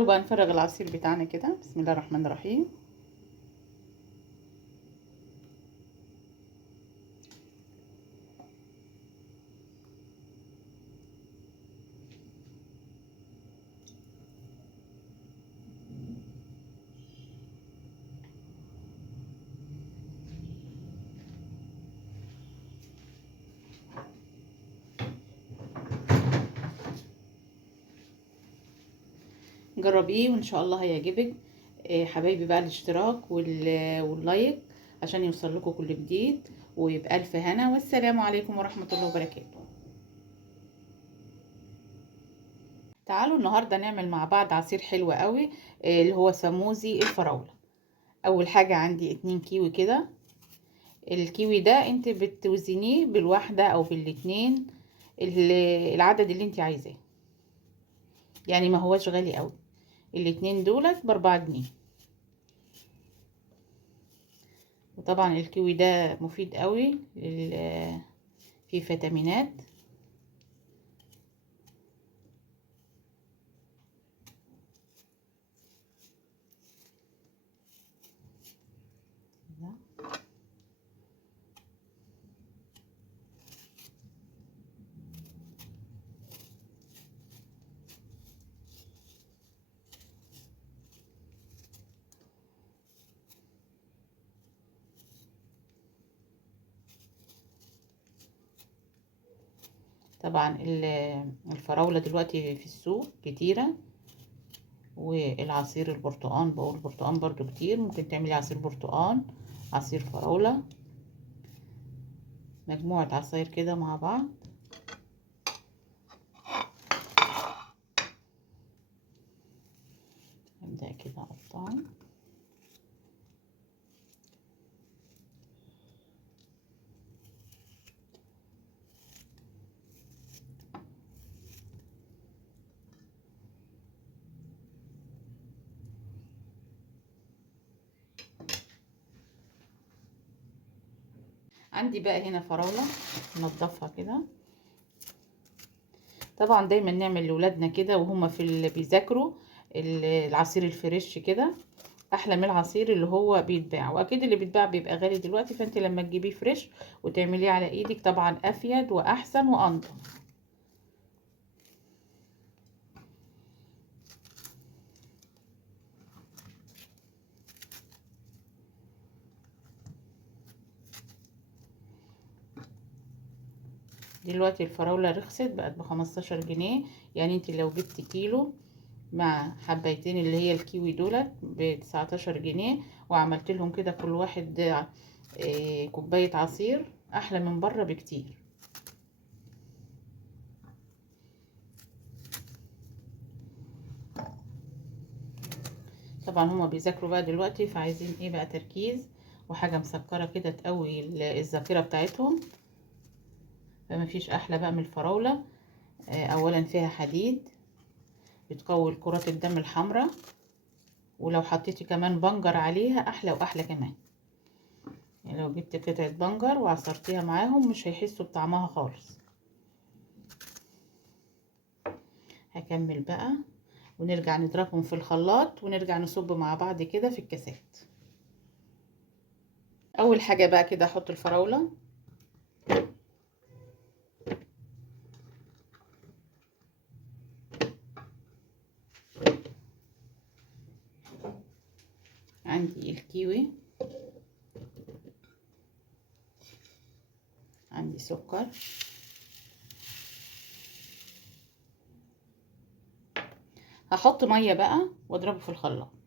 وبقى نفرغ العصير بتاعنا كده. بسم الله الرحمن الرحيم. جربيه وان شاء الله هيعجبك. حبايبي بقى الاشتراك واللايك عشان يوصل لكم كل جديد، ويبقى الف هنا، والسلام عليكم ورحمة الله وبركاته. تعالوا النهارده نعمل مع بعض عصير حلو قوي، اللي هو سموزي الفراولة. اول حاجة عندي 2 كيوي كده. الكيوي ده انت بتوزنيه بالواحدة او بالاتنين، العدد اللي انت عايزاه، يعني ما هوش غالي قوي. الاتنين دولت ب4 جنيه. وطبعا الكيوي ده مفيد قوي، فيه فيتامينات. طبعا الفراولة دلوقتي في السوق كتيرة، والعصير البرتقال، بقول برتقال برضو كتير. ممكن تعملي عصير برتقال، عصير فراولة، مجموعة عصاير كده مع بعض. ابدأ كده اقطعه. عندي بقى هنا فراولة نضفها كده. طبعا دايما نعمل لولادنا كده وهم في اللي بيذاكروا العصير الفريش كده احلى من العصير اللي هو بيتباع، واكيد اللي بيتباع بيبقى غالي دلوقتي. فانت لما تجيبيه فريش وتعمليه على ايدك طبعا افيد واحسن وانضف. دلوقتي الفراولة رخصت بقت ب15 جنيه. يعني انت لو جبت كيلو مع حبايتين اللي هي الكيوي دولت ب19 جنيه، وعملت لهم كده كل واحد كوباية عصير، احلى من بره بكتير. طبعا هما بيذاكروا بقى دلوقتي، فعايزين ايه بقى؟ تركيز وحاجة مسكرة كده تقوي الذاكرة بتاعتهم. فما فيش احلى بقى من الفراولة. اولا فيها حديد بتقوي كرات الدم الحمراء، ولو حطيتي كمان بنجر عليها احلى واحلى كمان. يعني لو جبت قطعة بنجر وعصرتيها معاهم مش هيحسوا بطعمها خالص. هكمل بقى ونرجع نضربهم في الخلاط ونرجع نصب مع بعض كده في الكاسات. اول حاجة بقى كده احط الفراولة، عندي الكيوي، عندي سكر، هحط ميه بقى واضربه في الخلاط.